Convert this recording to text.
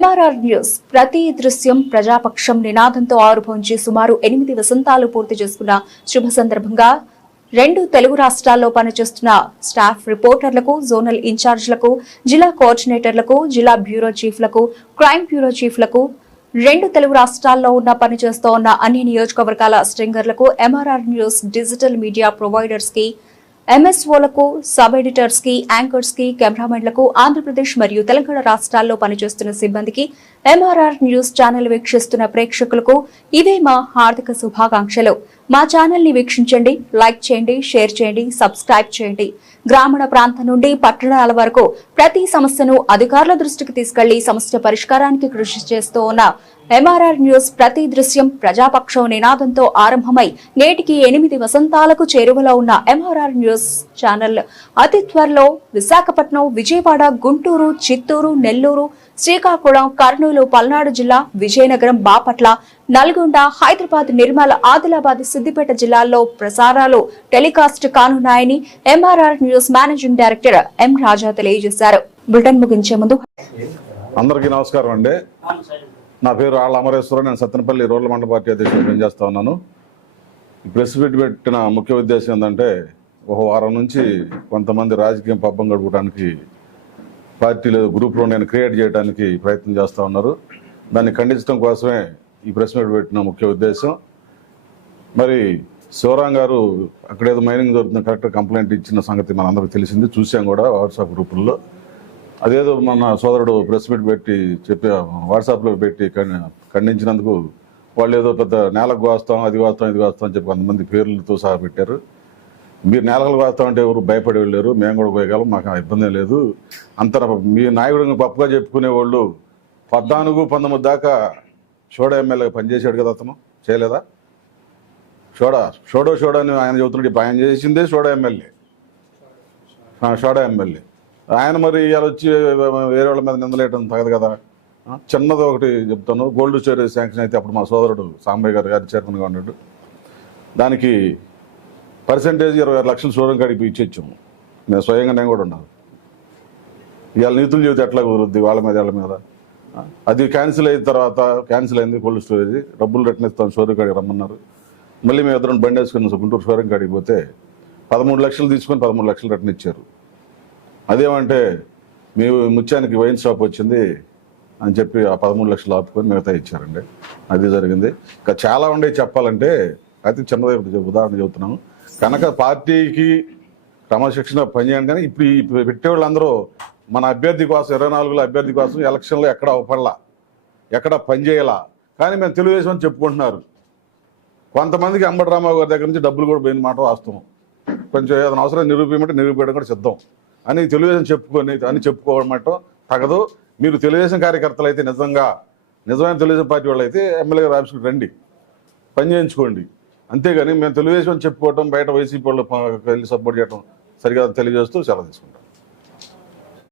MRR news ప్రతి దృశ్యం ప్రజాపక్షం నినాదంతో ఆరుభవించి సుమారు 8 వసంతాలు పూర్తి చేసుకున్న శుభ సందర్భంగా 2 తెలుగు రాష్ట్రాల్లో పనిచేస్తున్న స్టాఫ్ రిపోర్టర్లకు, జోనల్ ఇన్ఛార్జ్లకు, జిల్లా కోఆర్డినేటర్లకు, జిల్లా బ్యూరో చీఫ్లకు, క్రైమ్ బ్యూరో చీఫ్లకు, 2 తెలుగు రాష్ట్రాల్లో పనిచేస్తూ ఉన్న అన్ని నియోజకవర్గాల స్ట్రింగర్లకు, MRR news digital media providers కి, ఎంఎస్ఓలకు, సబ్ ఎడిటర్స్ కి, యాంకర్స్ కి, కెమెరామెన్లకు, ఆంధ్రప్రదేశ్ మరియు తెలంగాణ రాష్ట్రాల్లో పనిచేస్తున్న సిబ్బందికి, ఎంఆర్ఆర్ న్యూస్ ఛానల్ వీక్షిస్తున్న ప్రేక్షకులకు ఇవే మా హార్దిక శుభాకాంక్షలు. మా ఛానల్ ని వీక్షించండి, లైక్ చేయండి, షేర్ చేయండి, సబ్స్క్రైబ్ చేయండి. గ్రామీణ ప్రాంతం నుండి పట్టణాల వరకు ప్రతి సమస్యను అధికారుల దృష్టికి తీసుకెళ్లి సమస్య పరిష్కారానికి కృషి చేస్తూ ఉన్న ఎంఆర్ఆర్ న్యూస్ ప్రతి దృశ్యం ప్రజాపక్షం నినాదంతో ఆరంభమై నేటికి 8 వసంతాలకు చేరువలో ఉన్న ఎంఆర్ఆర్ న్యూస్ ఛానల్ అతి త్వరలో విశాఖపట్నం, విజయవాడ, గుంటూరు, చిత్తూరు, నెల్లూరు, శ్రీకాకుళం, కర్నూలు, పల్నాడు జిల్లా, విజయనగరం, బాపట్ల, నల్గొండ, హైదరాబాద్, నిర్మల్, ఆదిలాబాద్, సిద్దిపేట జిల్లాల్లో ప్రసారాలు టెలికాస్ట్ కానున్నాయని MRR news managing director M Raja తెలియజేశారు. బులెటిన్ ముగించే ముందు అందరికీ నమస్కారం అండి. నా పేరు ఆళ్ళ అమరేశ్వరం. నేను సత్తెనపల్లి రూరల్ మండల పార్టీ అధ్యక్షుడు పనిచేస్తా ఉన్నాను. ఈ ప్రెస్ మీట్ పెట్టిన ముఖ్య ఉద్దేశం ఏంటంటే, ఒక వారం నుంచి కొంతమంది రాజకీయం పబ్బం గడపడానికి పార్టీలో గ్రూప్లో నేను క్రియేట్ చేయడానికి ప్రయత్నం చేస్తూ ఉన్నారు. దాన్ని ఖండించడం కోసమే ఈ ప్రెస్ మీట్ పెట్టిన ముఖ్య ఉద్దేశం. మరి శివరాం గారు అక్కడేదో మైనింగ్ జరుగుతున్న కరెక్ట్ కంప్లైంట్ ఇచ్చిన సంగతి మనందరికీ తెలిసింది, చూసాం కూడా వాట్సాప్ గ్రూపుల్లో. అదేదో మన సోదరుడు ప్రెస్ మీట్ పెట్టి చెప్పి వాట్సాప్లో పెట్టి ఖండించినందుకు వాళ్ళు ఏదో పెద్ద నేలకు కోస్తాం, అది కోస్తాం, ఇది కోస్తాం అని చెప్పి కొంతమంది పేర్లతో సహా పెట్టారు. మీరు నేలకు కోస్తామంటే ఎవరు భయపడి వెళ్ళారు, మేము కూడా పోయగలం, మాకు ఇబ్బంది లేదు. అంత మీ నాయకుడు గొప్పగా చెప్పుకునే వాళ్ళు 14-19 దాకా షోడా ఎమ్మెల్యేగా పనిచేశాడు కదా, అతను చేయలేదా? షోడో అని ఆయన చెబుతున్నాడు. ఇప్పుడు ఆయన చేసిందే షోడా ఎమ్మెల్యే. ఆయన మరి ఇవాళ వచ్చి వేరే వాళ్ళ మీద నిందలేయడం తగదు కదా. చిన్నది ఒకటి చెప్తాను. గోల్డ్ స్టోరేజ్ శాంక్షన్ అయితే అప్పుడు మా సోదరుడు సాంబయ్య గారు చైర్మన్గా ఉన్నాడు. దానికి పర్సెంటేజ్ 26 లక్షలు షోరూమ్ కాడికి ఇచ్చేచ్చాము. నేను స్వయంగా నేను కూడా ఉన్నాను. ఇవాళ నీతులు చెబితే ఎట్లా కుదురుద్ది వాళ్ళ మీద. అది క్యాన్సిల్ అయిన తర్వాత క్యాన్సిల్ అయింది కోల్డ్ స్టోరేజ్. డబ్బులు రిటర్న్ ఇస్తాను షోరూమ్ కాడికి రమ్మన్నారు. మళ్ళీ మేము ఇద్దరం బండి వేసుకుని గుంటూరు షోరూమ్ కాడికి పోతే 13 లక్షలు తీసుకొని 13 లక్షలు రిటర్న్ ఇచ్చారు. అదేమంటే మీ ముత్యానికి వైన్ షాప్ వచ్చింది అని చెప్పి ఆ 13 లక్షలు ఆపుకొని మిగతా ఇచ్చారండి. అది జరిగింది. ఇంకా చాలా ఉండే చెప్పాలంటే, అతి చిన్నది ఉదాహరణ చెబుతున్నాము. కనుక పార్టీకి క్రమశిక్షణ పనిచేయండి. కానీ ఇప్పుడు పెట్టేవాళ్ళందరూ మన అభ్యర్థి కోసం 24లో అభ్యర్థి కోసం ఎలక్షన్లో ఎక్కడ అవపడలా, ఎక్కడ పనిచేయాలా, కానీ మేము తెలుగుదేశం అని చెప్పుకుంటున్నారు. కొంతమందికి అంబటి రామారావు గారి దగ్గర నుంచి డబ్బులు కూడా పోయిన మాట వాస్తవం. కొంచెం ఏదైనా అవసరం నిరూపించమంటే నిరూపించడం కూడా సిద్ధం అని తెలుగుదేశం చెప్పుకోవడం తగదు. మీరు తెలుగుదేశం కార్యకర్తలు అయితే నిజమైన తెలుగుదేశం పార్టీ వాళ్ళు అయితే ఎమ్మెల్యే గారు ఆఫీస్కి రండి, పని చేయించుకోండి. అంతేగాని మేము తెలుగుదేశం చెప్పుకోవటం, బయట వైసీపీ వాళ్ళు వెళ్ళి సపోర్ట్ చేయడం సరిగా తెలియజేస్తూ సెలవు తీసుకుంటాం.